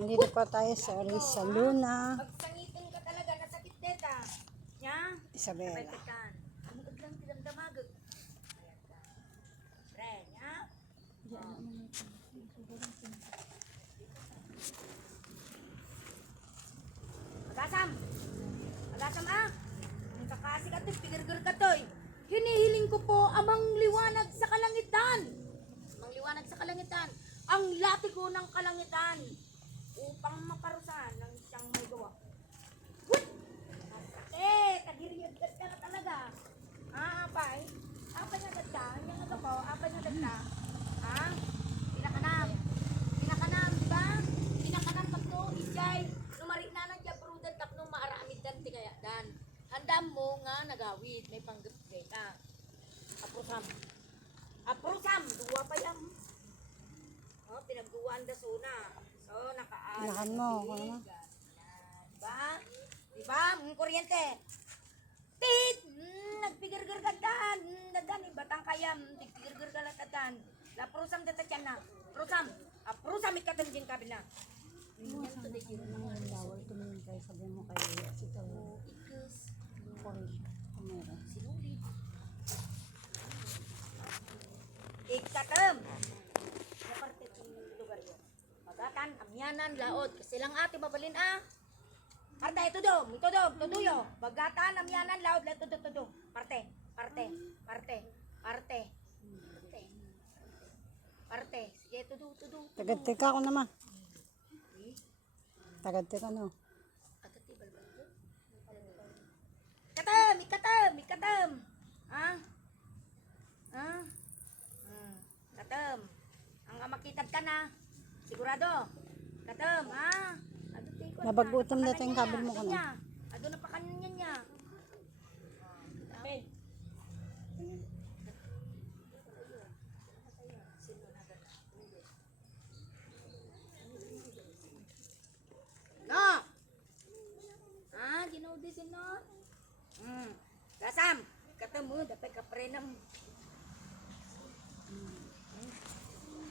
Nandito pa tayo sa Orisa Luna, Magsangipin ka talaga, nasakit deta. Nya? Isabela. Napaitan. Ano ka lang tinamdamagag? Ayan ka. Pre, nya? Agasam! Agasam ah! Ang kakasi ka to, pigirgir ka to. Hinihiling ko po amang liwanag sa kalangitan. Amang liwanag sa kalangitan. Ang latigo ng kalangitan upang maparusahan ng siyang may gawa. Wait! Tagiriyag ka na talaga. Apay? Apay nga ganda? Hindi nga po, apay nga ganda? Pinakanam. Pinakanam, di ba? Pinakanam tapno, isay. Numari na ng jabrudan tapno maaramid dan ti kaya dan. Handam mo nga nagawid, may panggapgay ka. Aprusam. Aprusam, duwa pa yan. Pinagduwaan da suna. So, nakaayos. Nakan mo, ano? Diba? Diba? Kuryente. Tit! Nagpigirgir ka dan. Dadan, batang kayam. Nagpigirgir ka lang dan. La prusam data dyan na. Prusam. Prusam ikatam din kabila. Yan to de jiro. Bawal tumingin kayo, sabi mo kayo. Ito, Ikus. kamera. Sinulit. Ikatam. Sa parte ng lugar yun. Pagatan, amyanan, laod. Kasi lang ate babalin Parte, tudom, tuduyo. Bagatan, amyanan, laod, tudo. Parte. Sige, tudo. Tagad-tika ko naman. Tagad-tika no. Ikatam. Katam. Ang makitad ka na. Sigurado. Katam, Nabagutom dito yung kabel mo ko na. Ado na pa kanya niya. Okay. No. Ginaw din sino. Kasam. Katamo, dapat kaprenam.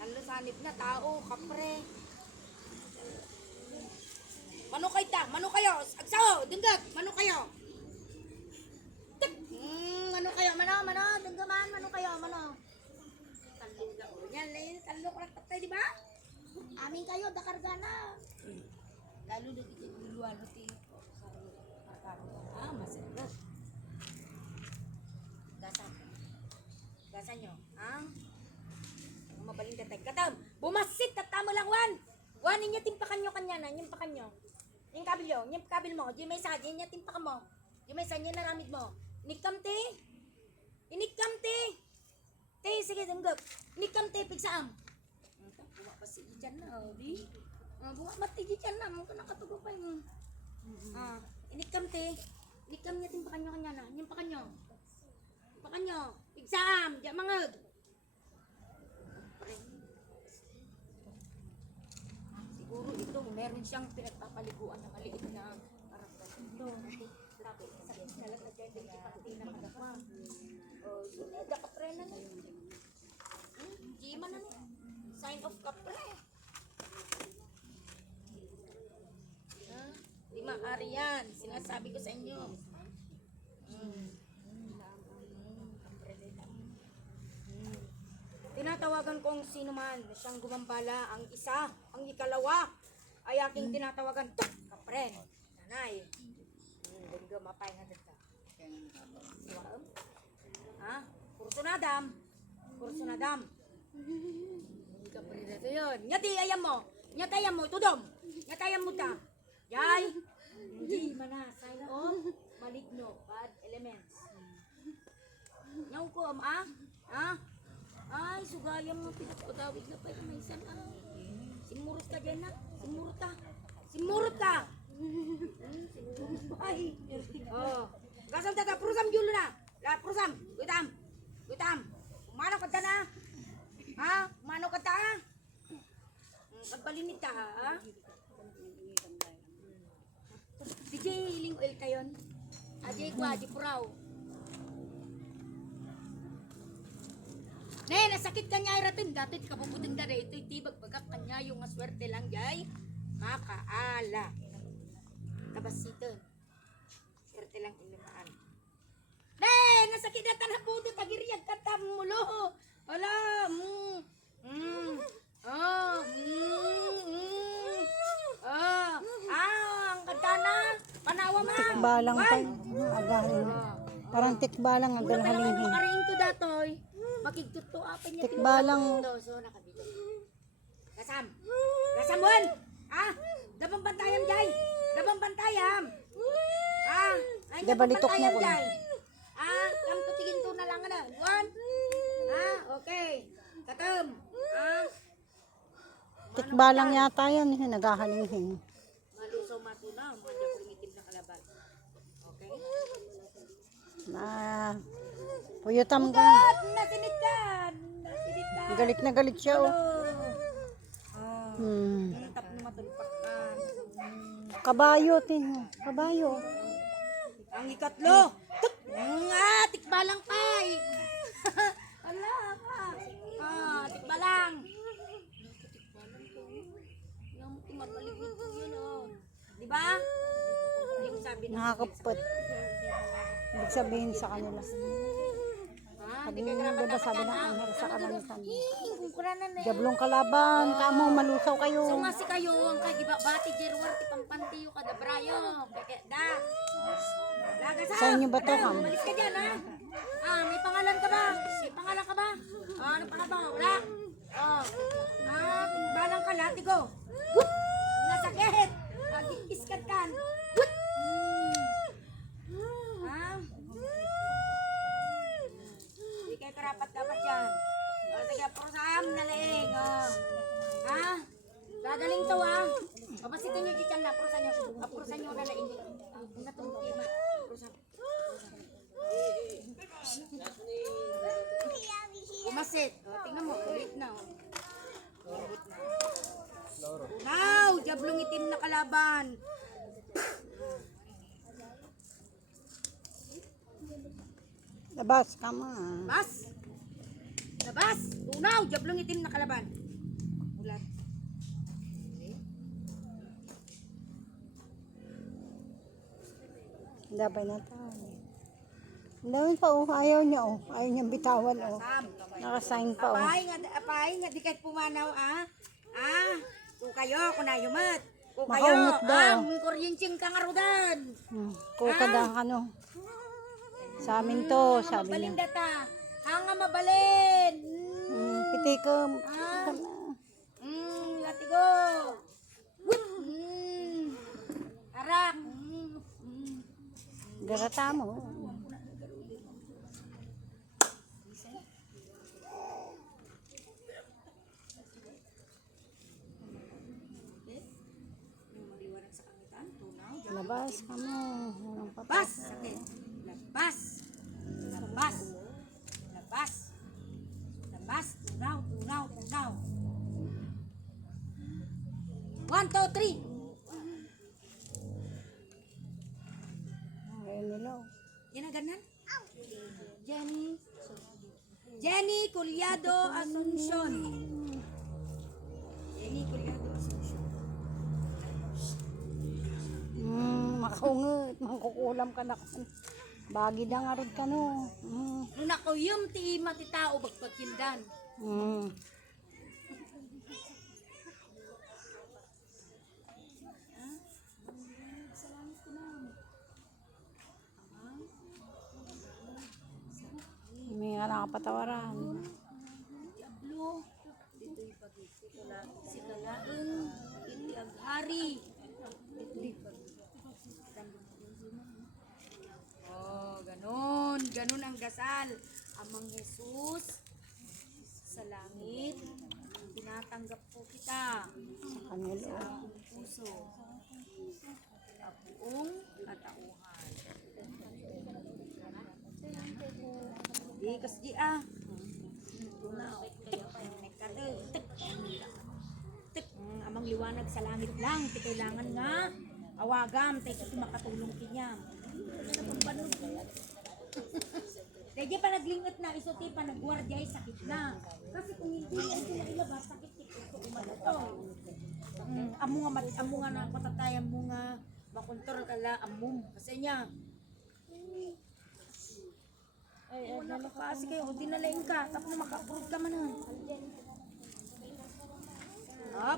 Ano sanib na tao, kapre. Mano kayo? Agsaw, dunggat, mano kayo? Mano kayo? Dunggaman, mano kayo? Talong ka o. Yan, talong ko patay, di ba? Amin kayo, dakarga na. Lalo na kita duluan, luti. Masarap. Gasan nyo, mabaling datay. Katam, bumasit, tatamo lang, Wan, niya timpakan nyo kanya na, nyimpakan nyo. Yung kabil mo, di may sa, niya timpakan mo. Di may sa, niya naramid mo. Inikam te. Te, sige, dunggap. Inikam te, pigsaam. Bunga pa si Ijan na, di. Bunga mati Ijan na, mong nakatugo pa yung. Inikam te. Inikam niya timpakan nyo kanya na, nyimpakan nyo. Pigsaam, di mangag. Siguro ito, meron siyang pinagpapaliguan na maliit na parang ganito. Lapit, sakit na lang na dyan, hindi pati na madapa. Hindi, kapre na na. Gima na na. Sign of kapre. Di maaari yan. Sinasabi ko sa inyo. Tinatawagan ko ang sino man na siyang gumambala. Ang isa, ang ikalawa, ay aking tinatawagan. Kapren, nanay. Denggo mapay nga dito. Kursunadam. Kapren dito yun. Nyati ayam mo, tudom. Nyati ayam mo ta. Yay. Hindi mana, sign of maligno, bad elements. Nyaw ko, Ay, sugayang mo pinagpagawig na pa yung may isa na. Simurot ka dyan na. Simurot ka! Ay! Gasam tata, prusam julo na! Prusam! Guitam! Umano ka ta na? Umano ka ta? Pagbalinit ka DJ hiling oil kayon. Ajay kwa, di puraw. Nasakit kanya iratin. Dati kapuputing dara ito itibag pagkak kanya yung aswerte lang jay. makaala. Kabasiton. Swerte lang inumaan. Nasakit na tanah po doon. Tagiriag katamulo. Wala. Ang kadana. Panawa ma. Tikbalang pa. Agahin. Parang tikbalang agal halingin. Makaring to datoy. Makigtuto apa niya. Tikbalang. So nakabito. Kasam. Kasamuan. Dabang bantayam jay. Dabang bantayam. Ay Dabalitok mo ko. jay. Kam tutigin to na lang na. One. Okay. Katam. Tikbalang yata yan. Nagahalingin. Malusaw matunaw. Mga primitive na kalaban. Okay. Puyutam ka. Nasinit ka. Galit na galit siya oh. Tap na matulpak ka. Kabayo tin. Kabayo. Ang ikatlo. Tikbalang pay. Ala ka. Tikbalang. Yung timabalik nito yun oh. Di ba? Yung sabi ng Nakakapot. Ibig sabihin sa kanila. Pag diba sabi ng anghel sa kalangitan. Jablong kalaban. Kamo malusaw kayo. So nga si kayo ang kagiba bati jerwar ti pampantiyo kada brayo. Peke da. Lagasa. Sa inyo ba to, Kam? Malis ka diyan ha. May pangalan ka ba? May pangalan ka ba? Ano pangalan ba? Wala. Balang ka latigo. Nasakit. Iskat kan. Hindi kayo karapat dapat yan. Sige, prosam na leeg. Gagaling to Papasitin nyo dyan na. Prosan nyo na leeg. Ang natungki ma. Prosam. Umasit. Tingnan mo. Ulit na. Now, jablong itim na kalaban. Labas, kama. Labas. Tunaw, jablong itim na kalaban. Ulat. Dabay na tayo. Dawin pa oh. Ayaw niya oh. Ayaw niyang bitawan oh. Nakasign pa oh. Apay nga di kahit pumanaw kung kayo, kung nayumat. Kung kayo, Makaungot daw. kuryentsing kangarudan. Kuka daw ano. Sa amin to, sabi Mabalin niya. data. Hanga mabalin. Piti ko. Latigo. Arak. Garata mo. Labas ka mo. Walang Labas. papasa. Sakit. Labas. Labas. Labas. Labas. Tunaw, tunaw, tunaw. 1, 2, 3. Ayaw nila oh. Yan ang ganan? Jenny Culiado Asuncion. Jenny Culiado Asuncion. Makaungot. Mangkukulam ka na. Bagi na nga rin ka no. Nung nakuyom ti matitao bagpagkindan. May nga nakapatawaran. Diablo. Dito'y pagkikula. Si Kalaeng. Iti aghari. Ganon. Ganon ang dasal. Amang Jesus sa langit. Tinatanggap po kita. Sa kanila oh. Sa aking puso. Sa buong katauhan. Di kas di amang liwanag sa langit lang. Ti kailangan nga awagam. Tayo ito makatulong kinyam. Dahil pa naglingot na iso ti pa nagwardya ay sakit na. Kasi kung hindi ito na ilabas sakit ti ito umano to. Amo nga na patatay, amo nga makontrol kala amom. Kasi niya. Wala ka kasi kayo, dinalain ka, tapos na maka-approve ka man ha.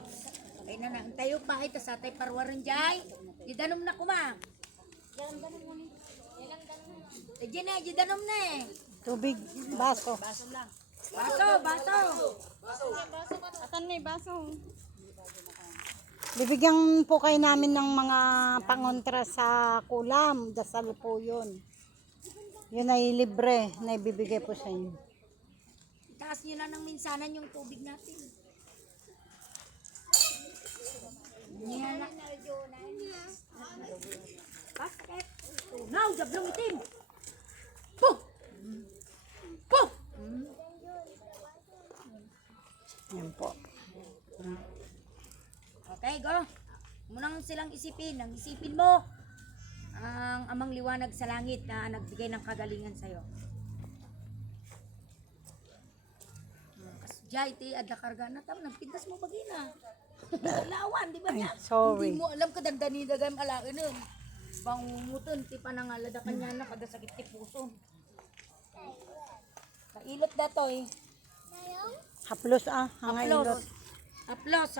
Ops, ay na nang tayo pa, ay tasatay parwaran jay. Didanom na kuma. Didanom na eh. Tubig, baso. Baso. Atan may baso. Bibigyan po kayo namin ng mga pangontra sa kulam. Dasal po yun. Yun ay libre na ibibigay po sa inyo. Itaas nyo na ng minsanan yung tubig natin. Yan na. Basket. Now, jablong itim. Puh! Puh! Yan po. Okay, go. Munang silang isipin. Ang isipin mo, ang amang liwanag sa langit na nagbigay ng kagalingan sa'yo. Kasjay, ti, adla karga na tam, nagpintas mo bagina. Lawan, di ba Ay, niya? sorry. Hindi mo alam ka dandani dagam alain nun. Pangumuton, ti panangalada kanya na kada sakit ti puso. Kailot datoy. Haplos ang ilot. Haplos.